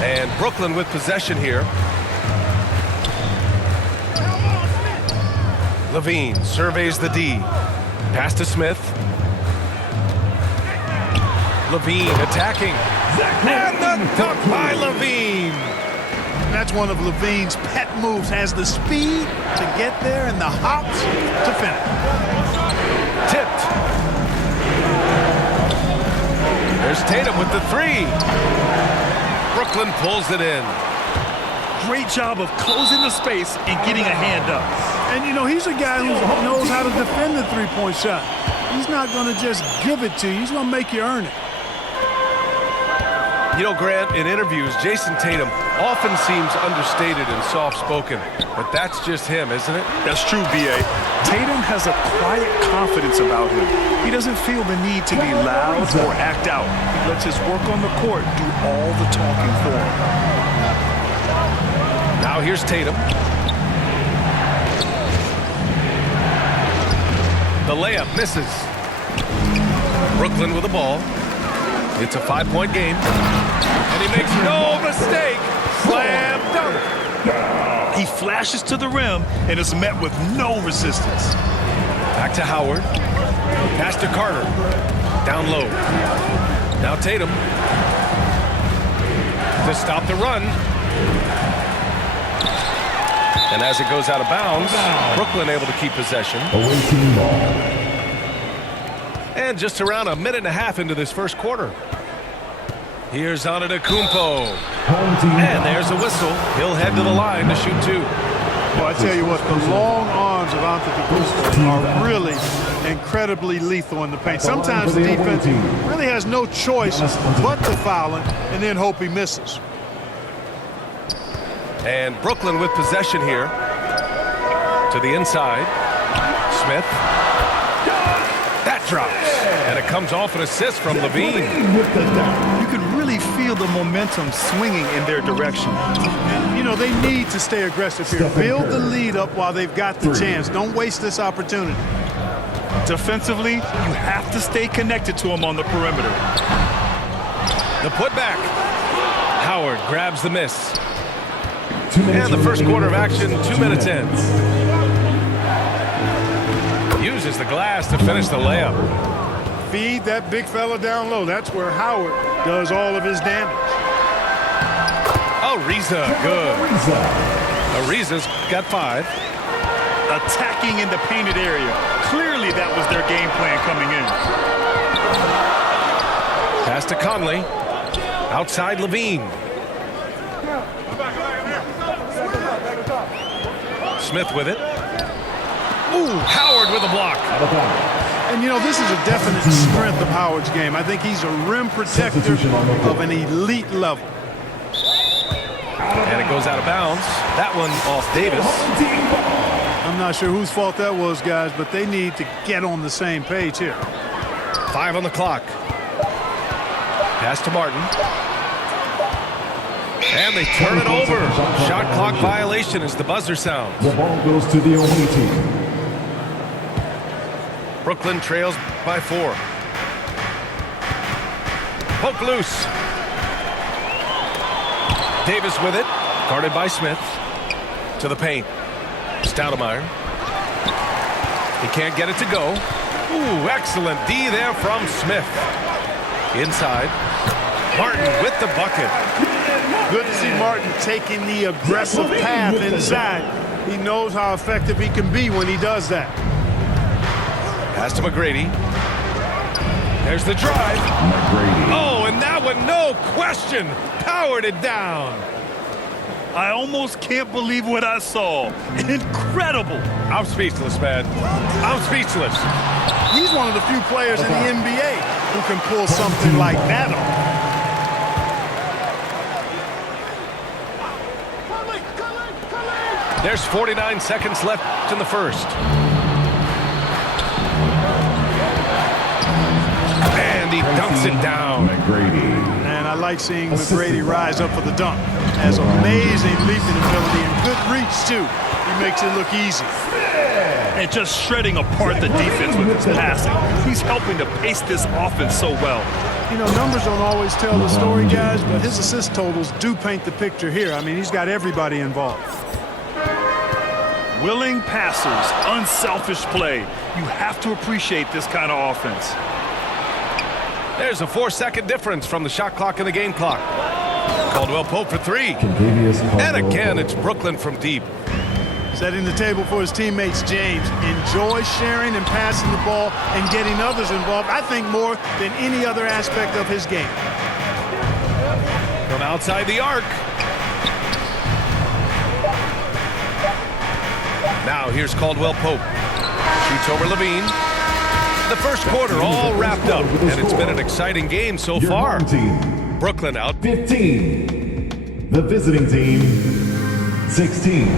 And Brooklyn with possession here. Levine surveys the D. Pass to Smith. Levine attacking. And the dunk by Levine. That's one of Levine's pet moves. Has the speed to get there and the hops to finish. Tipped. There's Tatum with the three. Brooklyn pulls it in. Great job of closing the space and getting a hand up. And, you know, he's a guy who knows how to defend the three-point shot. He's not going to just give it to you. He's going to make you earn it. You know, Grant, in interviews, Jason Tatum often seems understated and soft-spoken, but that's just him, isn't it? That's true, B.A. Tatum has a quiet confidence about him. He doesn't feel the need to be loud or act out. He lets his work on the court do all the talking for him. Now here's Tatum. The layup misses. Brooklyn with the ball. It's a 5-point game. And he makes no mistake. Slam dunk. He flashes to the rim and is met with no resistance. Back to Howard. Pass to Carter. Down low. Now Tatum. To stop the run. And as it goes out of bounds, Brooklyn able to keep possession. Awaiting ball. And just around a minute and a half into this first quarter. Here's Antetokounmpo. And there's a whistle. He'll head to the line to shoot two. Well, I tell you what, the long arms of Antetokounmpo are really incredibly lethal in the paint. Sometimes the defense really has no choice but to foul him and then hope he misses. And Brooklyn with possession here. To the inside. Smith. That drops. And it comes off an assist from Levine. You can really feel the momentum swinging in their direction. You know, they need to stay aggressive here. Build the lead up while they've got the chance. Don't waste this opportunity. Defensively, you have to stay connected to him on the perimeter. The putback. Howard grabs the miss. And the first quarter of action, 2 minutes in. Uses the glass to finish the layup. Feed that big fella down low. That's where Howard does all of his damage. Ariza, good. Ariza's got 5. Attacking in the painted area. Clearly that was their game plan coming in. Pass to Conley. Outside Levine. Smith with it. Ooh, Howard with a block. And, you know, this is a definite strength of Howard's game. I think he's a rim protector of an elite level. And it goes out of bounds. That one off Davis. I'm not sure whose fault that was, guys, but they need to get on the same page here. 5 on the clock. Pass to Martin. And they turn it over. Shot clock violation as the buzzer sounds. The ball goes to the away team. Brooklyn trails by 4. Poke loose. Davis with it. Guarded by Smith. To the paint. Stoudemire. He can't get it to go. Ooh, excellent D there from Smith. Inside. Martin with the bucket. Good to see Martin taking the aggressive path inside. He knows how effective he can be when he does that. Pass to McGrady. There's the drive. McGrady. Oh, and that one, no question, powered it down. I almost can't believe what I saw. Incredible. I'm speechless, man. I'm speechless. He's one of the few players in the NBA who can pull something like that off. There's 49 seconds left in the first. And he dunks it down. McGrady. And I like seeing McGrady rise up for the dunk. Has amazing leaping ability and good reach, too. He makes it look easy. And just shredding apart the defense with his passing. He's helping to pace this offense so well. You know, numbers don't always tell the story, guys, but his assist totals do paint the picture here. I mean, he's got everybody involved. Willing passers, unselfish play. You have to appreciate this kind of offense. There's a 4-second difference from the shot clock and the game clock. Caldwell Pope for three. And again, it's Brooklyn from deep. Setting the table for his teammates, James enjoys sharing and passing the ball and getting others involved, I think, more than any other aspect of his game. From outside the arc. Now here's Caldwell Pope. Shoots over Levine. The first quarter all wrapped up, and it's been an exciting game so far. Team, Brooklyn out 15. The visiting team, 16.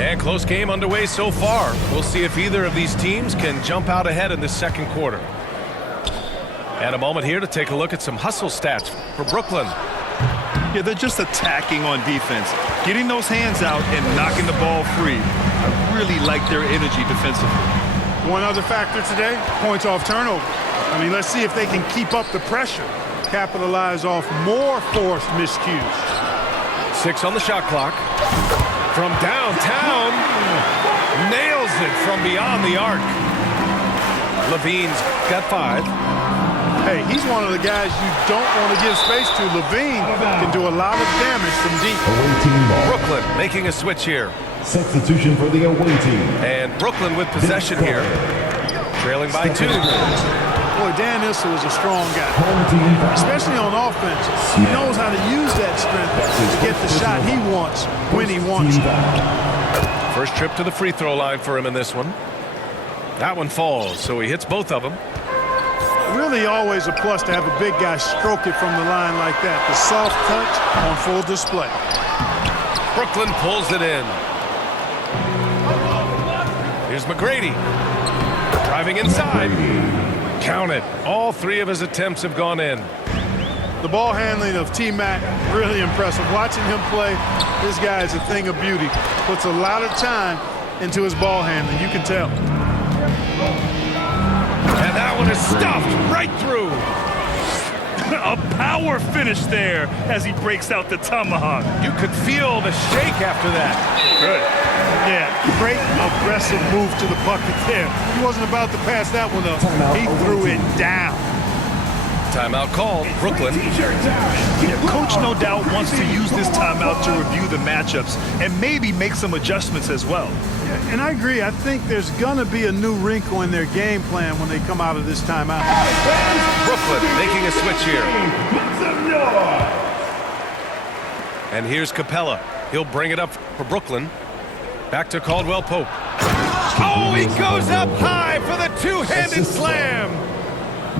And close game underway so far. We'll see if either of these teams can jump out ahead in this second quarter. And a moment here to take a look at some hustle stats for Brooklyn. Yeah, they're just attacking on defense, getting those hands out and knocking the ball free. I really like their energy defensively. One other factor today, points off turnover. I mean, let's see if they can keep up the pressure, capitalize off more forced miscues. 6 on the shot clock. From downtown, nails it from beyond the arc. Levine's got 5. Hey, he's one of the guys you don't want to give space to. Levine can do a lot of damage from deep. Away team ball. Brooklyn making a switch here. Substitution for the away team. And Brooklyn with possession here. Trailing by 2. Boy, Dan Issel is a strong guy, Home team foul. especially on offense. He knows how to use that strength to get the shot he wants when he wants Team it. foul. First trip to the free throw line for him in this one. That one falls, so he hits both of them. Really always a plus to have a big guy stroke it from the line like that. The soft touch on full display. Brooklyn pulls it in. Here's McGrady. Driving inside. Count it. All 3 of his attempts have gone in. The ball handling of T-Mac, really impressive. Watching him play, this guy is a thing of beauty. Puts a lot of time into his ball handling, you can tell. And that one is stuffed right through. A power finish there as he breaks out the tomahawk. You could feel the shake after that. Good. Yeah, great aggressive move to the bucket there. He wasn't about to pass that one up. He threw it down. Timeout called. Brooklyn. Yeah, Coach no doubt wants to use this timeout to review the matchups and maybe make some adjustments as well. Yeah, and I agree. I think there's going to be a new wrinkle in their game plan when they come out of this timeout. Brooklyn making a switch here. And here's Capella. He'll bring it up for Brooklyn. Back to Caldwell Pope. Oh, he goes up high for the two-handed slam.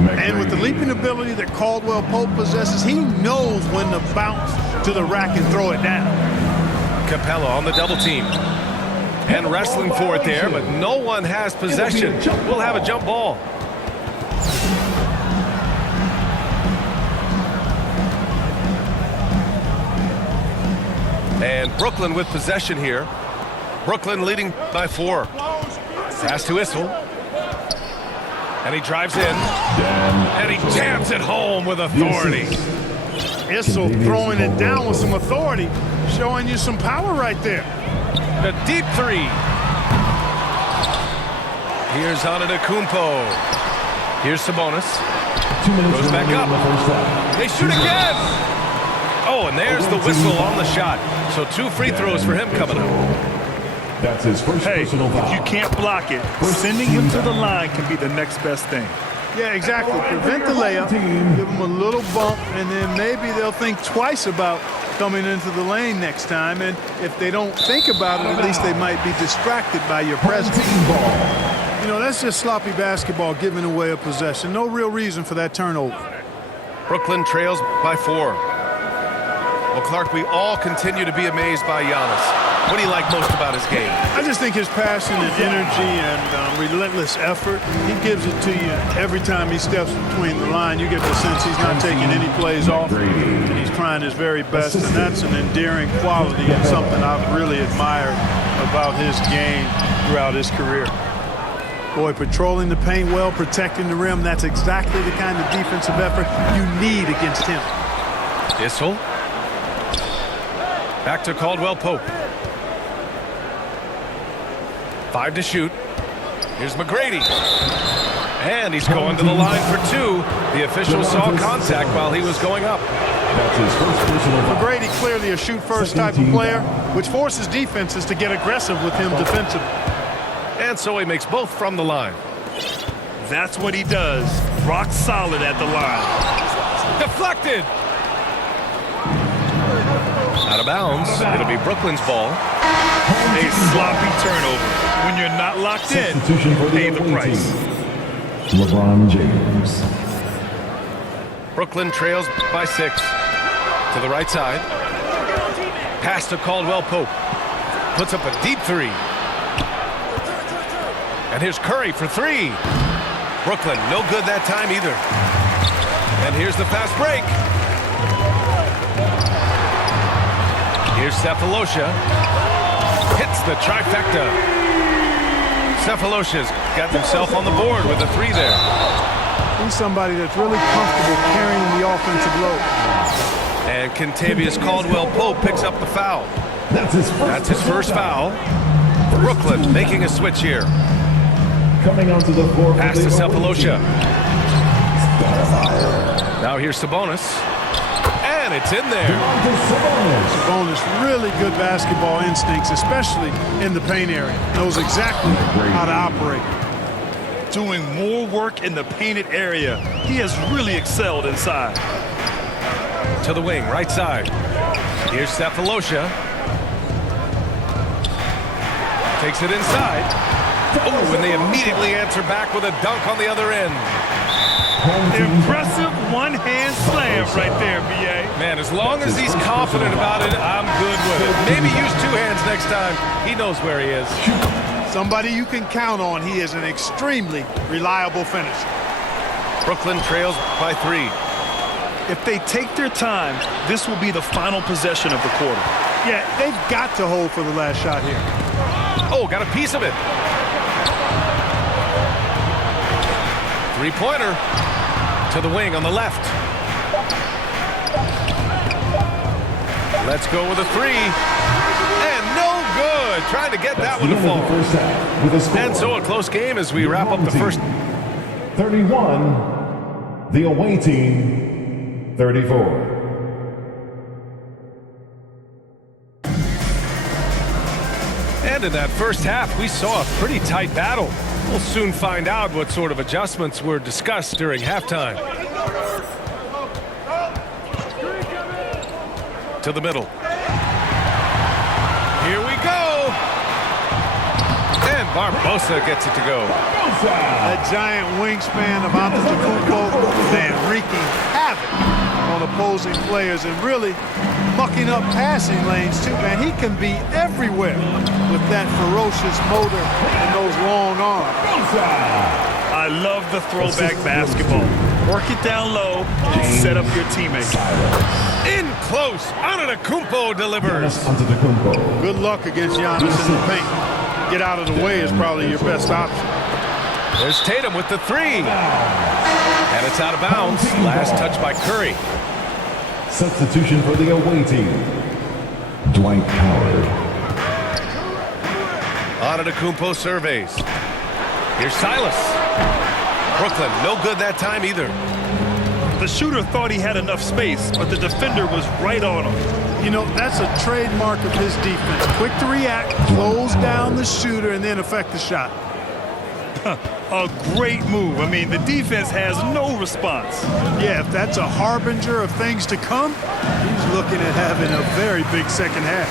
And with the leaping ability that Caldwell Pope possesses, he knows when to bounce to the rack and throw it down. Capella on the double team. And wrestling for it there, but no one has possession. We'll have a jump ball. And Brooklyn with possession here. Brooklyn leading by 4. Pass to Issel. And he drives in. And he jams it home with authority. Issel throwing it down with some authority, showing you some power right there. The deep 3. Here's Antetokounmpo. Here's Sabonis. 2 minutes Goes back remaining up. in the first half. They shoot again. Oh, and there's the whistle on the shot. So 2 free throws for him coming up. That's his first Hey, personal if foul. you can't block it, sending him to the line can be the next best thing. Yeah, exactly. Prevent the layup, give them a little bump, and then maybe they'll think twice about coming into the lane next time. And if they don't think about it, at least they might be distracted by your presence. Team ball. You know, that's just sloppy basketball, giving away a possession. No real reason for that turnover. Brooklyn trails by 4. Well, Clark, we all continue to be amazed by Giannis. What do you like most about his game? I just think his passion and energy and relentless effort, he gives it to you every time he steps between the line. You get the sense he's not taking any plays off. And he's trying his very best, and that's an endearing quality and something I've really admired about his game throughout his career. Boy, patrolling the paint well, protecting the rim, that's exactly the kind of defensive effort you need against him. Issel. Back to Caldwell Pope. 5 to shoot. Here's McGrady. And he's going to the line for 2. The official saw contact while he was going up. That's his first personal foul. McGrady clearly a shoot-first type of player, which forces defenses to get aggressive with him defensively. And so he makes both from the line. That's what he does. Rock solid at the line. Deflected. Out of bounds. It'll be Brooklyn's ball. A sloppy turnover. When you're not locked in, Substitution for the pay the away price. team. LeBron James. Brooklyn trails by 6. To the right side. Pass to Caldwell Pope. Puts up a deep 3. And here's Curry for 3. Brooklyn, no good that time either. And here's the fast break. Here's Cephalosha. Hits the trifecta. Cephalosha's got himself on the board with a 3 there. He's somebody that's really comfortable carrying the offensive load. And Kentavious Caldwell-Pope picks up the foul. That's his first foul. Brooklyn making a switch here. Coming onto the floor. Pass to Cephalosha. Now here's Sabonis. And it's in there. Sabonis, really good basketball instincts, especially in the paint area. Knows exactly how to operate. Doing more work in the painted area. He has really excelled inside. To the wing, right side. Here's Cephalosha. Takes it inside. Oh, and they immediately answer back with a dunk on the other end. Impressive one-hand slam right there, B.A. Man, as long as he's confident about it, I'm good with it. Maybe use 2 hands next time. He knows where he is. Somebody you can count on. He is an extremely reliable finisher. Brooklyn trails by 3. If they take their time, this will be the final possession of the quarter. Yeah, they've got to hold for the last shot here. Oh, got a piece of it. 3-pointer to the wing on the left. Let's go with a 3. And no good. Trying to get that one to fall. And so a close game as we wrap up the first. 31. The away team. 34. And in that first half, we saw a pretty tight battle. We'll soon find out what sort of adjustments were discussed during halftime. To the middle. Here we go. And Barbosa gets it to go. That giant wingspan of Antetokounmpo, man, wreaking havoc on opposing players and really mucking up passing lanes too, man. He can be everywhere with that ferocious motor and those long arms. I love the throwback basketball. Work it down low and set up your teammates. In close. Antetokounmpo delivers. Good luck against Giannis in the paint. Get out of the way is probably your best option. There's Tatum with the 3. And it's out of bounds. Last touch by Curry. Substitution for the away team. Dwight Howard. Antetokounmpo surveys. Here's Silas. Brooklyn, no good that time either. The shooter thought he had enough space, but the defender was right on him. You know, that's a trademark of his defense. Quick to react, close down the shooter, and then affect the shot. A great move. I mean, the defense has no response. Yeah, if that's a harbinger of things to come, he's looking at having a very big second half.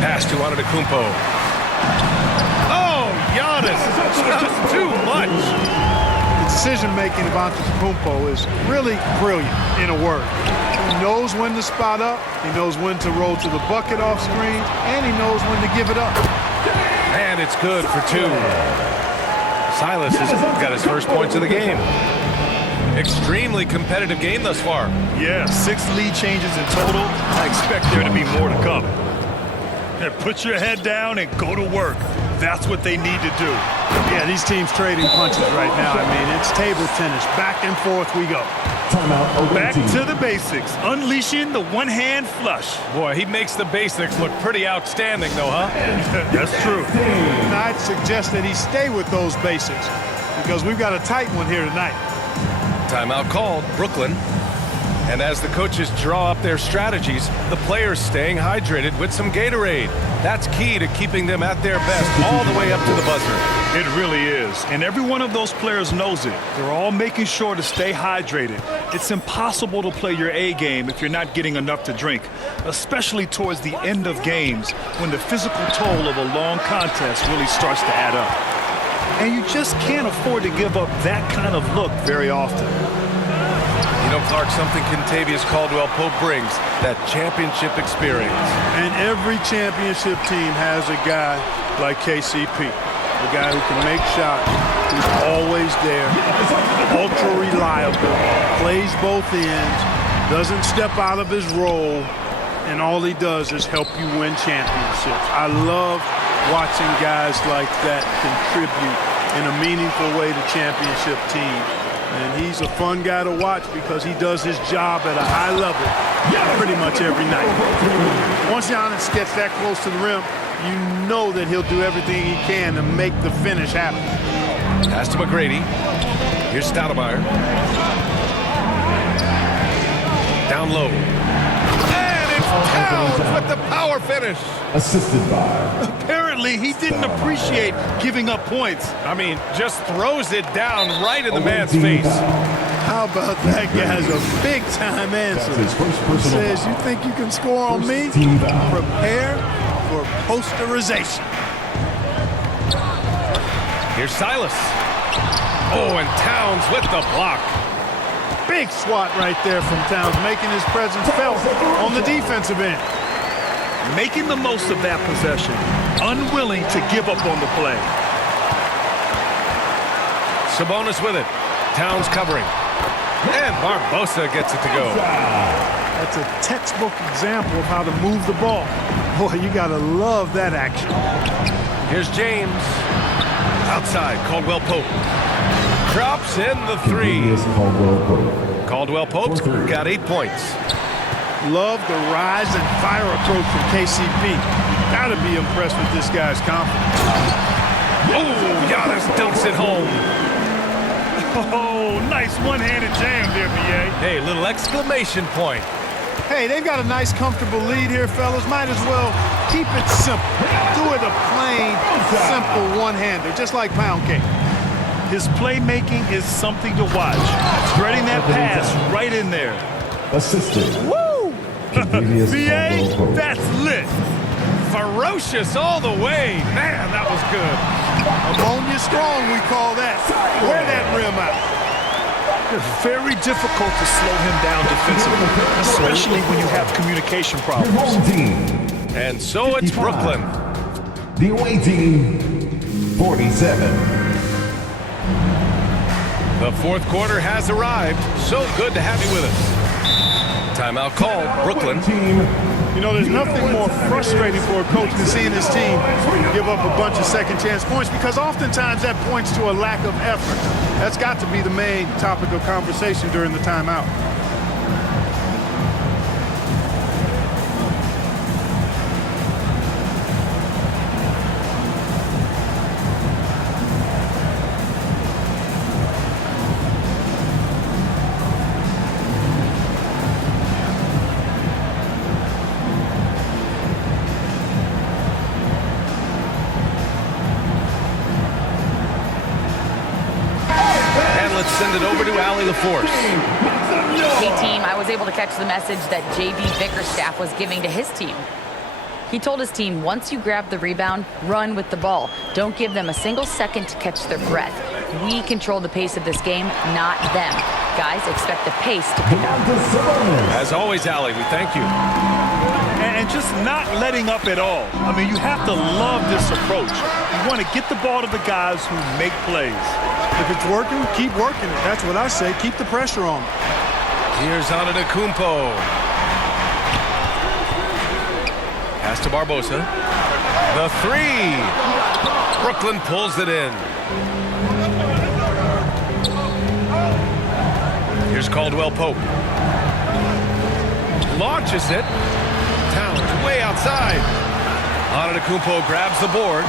Pass to Antetokounmpo. Oh, Giannis, just too much. The decision-making of Antetokounmpo is really brilliant, in a word. He knows when to spot up, he knows when to roll to the bucket off screen, and he knows when to give it up. And it's good for two. Silas has got his first points of the game. Extremely competitive game thus far. Yeah, 6 lead changes in total. I expect there to be more to come. Yeah, put your head down and go to work. That's what they need to do. Yeah, these teams trading punches right now. I mean, it's table tennis. Back and forth we go. Timeout Back awaiting. to the basics. Unleashing the one-hand flush. Boy, he makes the basics look pretty outstanding, though, huh? That's true. And I'd suggest that he stay with those basics because we've got a tight one here tonight. Timeout called, Brooklyn. And as the coaches draw up their strategies, the players staying hydrated with some Gatorade. That's key to keeping them at their best all the way up to the buzzer. It really is. And every one of those players knows it. They're all making sure to stay hydrated. It's impossible to play your A game if you're not getting enough to drink, especially towards the end of games when the physical toll of a long contest really starts to add up. And you just can't afford to give up that kind of look very often. You know, Clark, something Kentavious Caldwell-Pope brings, that championship experience. And every championship team has a guy like KCP, a guy who can make shots, who's always there, ultra reliable, plays both ends, doesn't step out of his role, and all he does is help you win championships. I love watching guys like that contribute in a meaningful way to championship teams. And he's a fun guy to watch because he does his job at a high level pretty much every night. Once Giannis gets that close to the rim, you know that he'll do everything he can to make the finish happen. Pass to McGrady. Here's Stoudemire. Down low. And it's Towns with the power finish. Assisted by Apparently, he didn't appreciate giving up points. I mean, just throws it down right in the man's face. How about that guy's a big-time That's answer. his first He personal says, foul. you think you can score on me? First team foul. Prepare for posterization. Here's Silas. Oh, and Towns with the block. Big swat right there from Towns, making his presence felt on the defensive end. Making the most of that possession, unwilling to give up on the play. Sabonis with it. Towns covering. And Barbosa gets it to go. That's a textbook example of how to move the ball. Boy, you gotta love that action. Here's James. Outside, Caldwell-Pope. Drops in the three. Kentavious Caldwell-Pope. Caldwell-Pope's got 8 points. Love the rise and fire approach from KCP. Gotta be impressed with this guy's confidence. Oh, Giannis dunks it home. Oh, nice one-handed jam there, B.A. Hey, little exclamation point. Hey, they've got a nice, comfortable lead here, fellas. Might as well keep it simple. Do it a plain, simple one-hander, just like pound cake. His playmaking is something to watch. Threading that pass right in there. Assisted. Woo! Kentavious B.A., Caldwell-Pope. that's lit. Ferocious all the way. Man, that was good. Ammonia strong, we call that. Wear that rim out. It's very difficult to slow him down defensively, especially when you have communication Your problems. home team. And so it's 55. Brooklyn. The away team, 47. The fourth quarter has arrived. So good to have you with us. Timeout called, Brooklyn. Team, You know, there's nothing more frustrating for a coach than seeing his team give up a bunch of second chance points because oftentimes that points to a lack of effort. That's got to be the main topic of conversation during the timeout. to Allie LaForce. Hey, team, I was able to catch the message that J.B. Bickerstaff was giving to his team. He told his team, once you grab the rebound, run with the ball. Don't give them a single second to catch their breath. We control the pace of this game, not them. Guys, expect the pace to pick up. As always, Allie, we thank you. And just not letting up at all. I mean, you have to love this approach. You want to get the ball to the guys who make plays. If it's working, keep working it. That's what I say. Keep the pressure on. Here's Antetokounmpo. Pass to Barbosa. The three. Brooklyn pulls it in. Here's Caldwell Pope. Launches it. Towns way outside. Antetokounmpo grabs the board.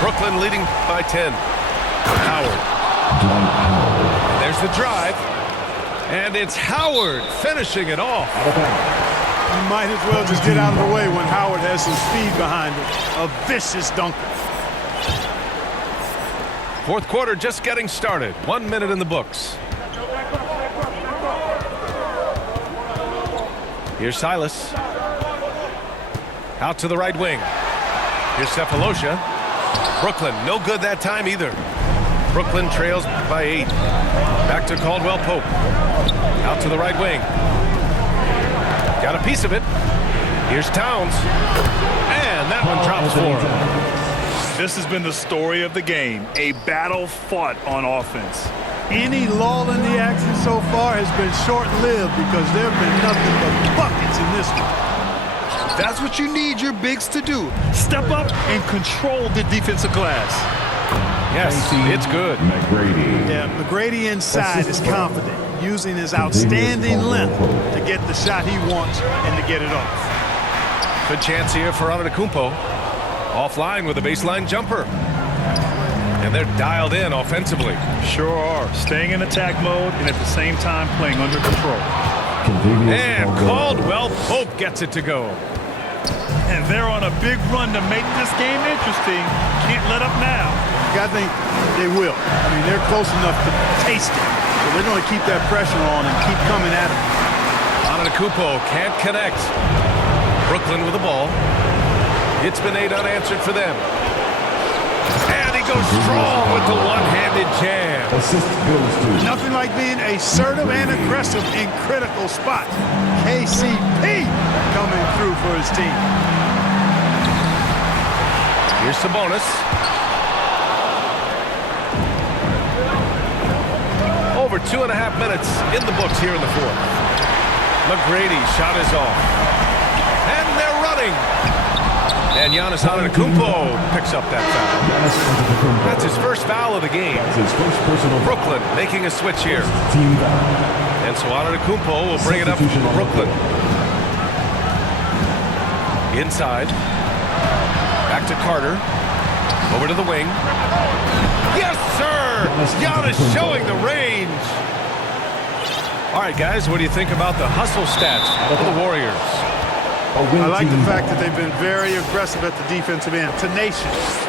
Brooklyn leading by 10. Howard. There's the drive. And it's Howard finishing it off. You might as well just get out of the way when Howard has some speed behind him. A vicious dunker. Fourth quarter just getting started. 1 minute in the books. Here's Silas. Out to the right wing. Here's Cephalosha. Brooklyn, no good that time either. Brooklyn trails by 8. Back to Caldwell Pope. Out to the right wing. Got a piece of it. Here's Towns. And that one drops for him. This has been the story of the game. A battle fought on offense. Any lull in the action so far has been short-lived because there have been nothing but buckets in this one. That's what you need your bigs to do. Step up and control the defensive glass. Yes, it's good. McGrady. Yeah, McGrady inside is confident, using his outstanding length to get the shot he wants and to get it off. Good chance here for Antetokounmpo. Offline with a baseline jumper. And they're dialed in offensively. Sure are. Staying in attack mode and at the same time playing under control. And Caldwell Pope gets it to go. And they're on a big run to make this game interesting. Can't let up now. I think they will. I mean, they're close enough to taste it. So they're going to keep that pressure on and keep coming at him. Antetokounmpo can't connect. Brooklyn with the ball. It's been 8 unanswered for them. And he goes strong with the one-handed jam. Assist goes to Nothing like being assertive and aggressive in critical spots. KCP coming through for his team. Here's Sabonis. Over 2.5 minutes in the books here in the fourth. McGrady shot is off. And they're running. And Giannis Antetokounmpo picks up that foul. That's his first foul of the game. his first personal Brooklyn making a switch here. team foul. And so Antetokounmpo will bring it up for Brooklyn. Inside. Back to Carter. Over to the wing. Yes, sir! Giannis showing the range. All right, guys, what do you think about the hustle stats for the Warriors? I like the fact that they've been very aggressive at the defensive end. Tenacious.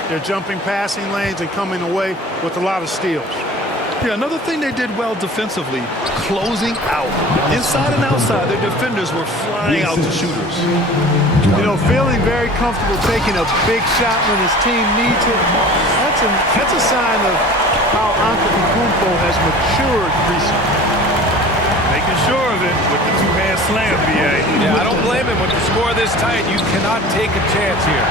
They're jumping passing lanes and coming away with a lot of steals. Yeah, another thing they did well defensively, closing out. Inside and outside, their defenders were flying out to shooters. You know, feeling very comfortable taking a big shot when his team needs it. That's a sign of how Antetokounmpo has matured recently. Making sure of it with the two-hand slam, B.A. Yeah, I don't blame him with the score this tight. You cannot take a chance here.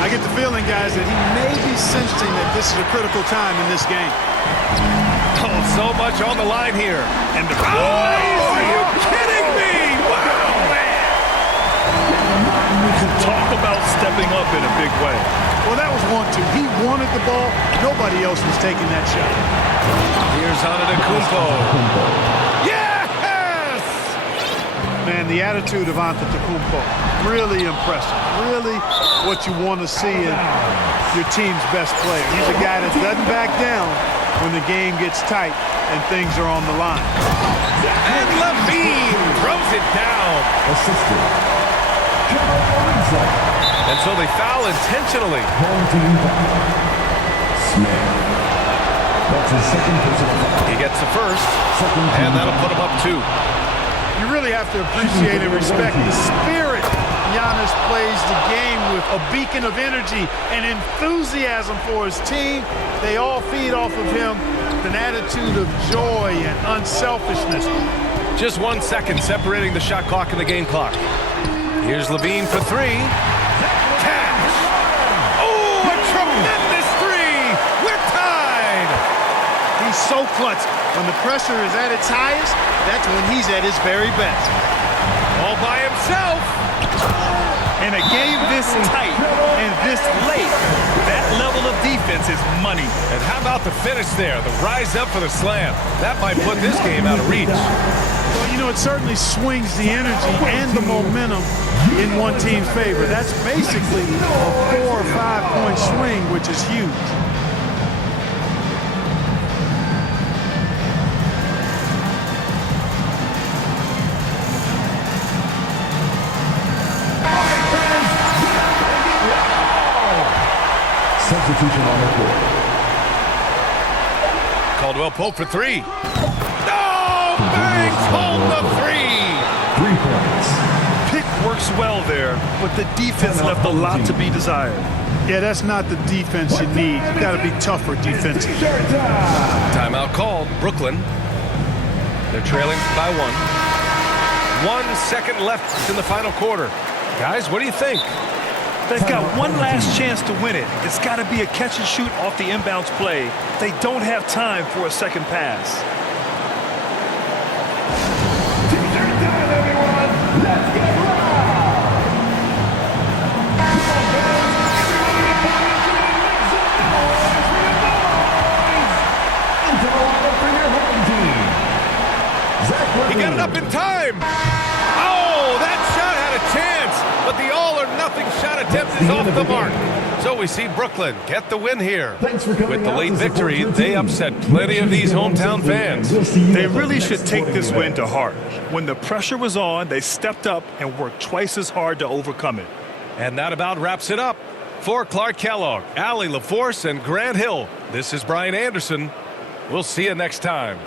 I get the feeling, guys, that he may be sensing that this is a critical time in this game. Oh, so much on the line here. And the are you kidding me? Wow, man. talk about stepping up in a big way. Well, that was 1-2. He wanted the ball. Nobody else was taking that shot. Here's Antetokounmpo. Yes! Man, the attitude of Antetokounmpo, really impressive. Really what you want to see in your team's best player. He's a guy that doesn't back down when the game gets tight and things are on the line. And Levine throws it down. Assisted. And so they foul intentionally. Home team foul. Smith. That's his second personal foul. He gets the first, Second team and that'll foul. put him up 2. You really have to appreciate and respect the spirit Giannis plays the game with, a beacon of energy and enthusiasm for his team. They all feed off of him with an attitude of joy and unselfishness. Just 1 second separating the shot clock and the game clock. Here's Levine for 3. Cash. Oh, a tremendous 3. We're tied. He's so clutch. When the pressure is at its highest, that's when he's at his very best. All by himself. In a game this tight and this late, that level of defense is money. And how about the finish there? The rise up for the slam. That might put this game out of reach. Well, you know, it certainly swings the energy and the momentum in one team's favor. That's basically a 4 or 5 point swing, which is huge. Substitution on the court. Caldwell Pope for 3. No! Banks hold the 3. 3 points. Pick works well there, but the defense left a lot to be desired. Yeah, that's not the defense you need. You got to be tougher defensively. Timeout called. Brooklyn. They're trailing by 1. 1 second left in the final quarter. Guys, what do you think? They've got one last chance to win it. It's got to be a catch and shoot off the inbounds play. They don't have time for a second pass. He got it up in time. Oh, that shot had a chance, but the all-or-nothing shot attempt is off the mark. So we see Brooklyn get the win here. Thanks for coming With the out late to support victory, your they team. upset plenty of these hometown fans. We'll see you They at the really next should take sporting this win event. to heart. When the pressure was on, they stepped up and worked twice as hard to overcome it. And that about wraps it up. For Clark Kellogg, Allie LaForce, and Grant Hill, this is Brian Anderson. We'll see you next time.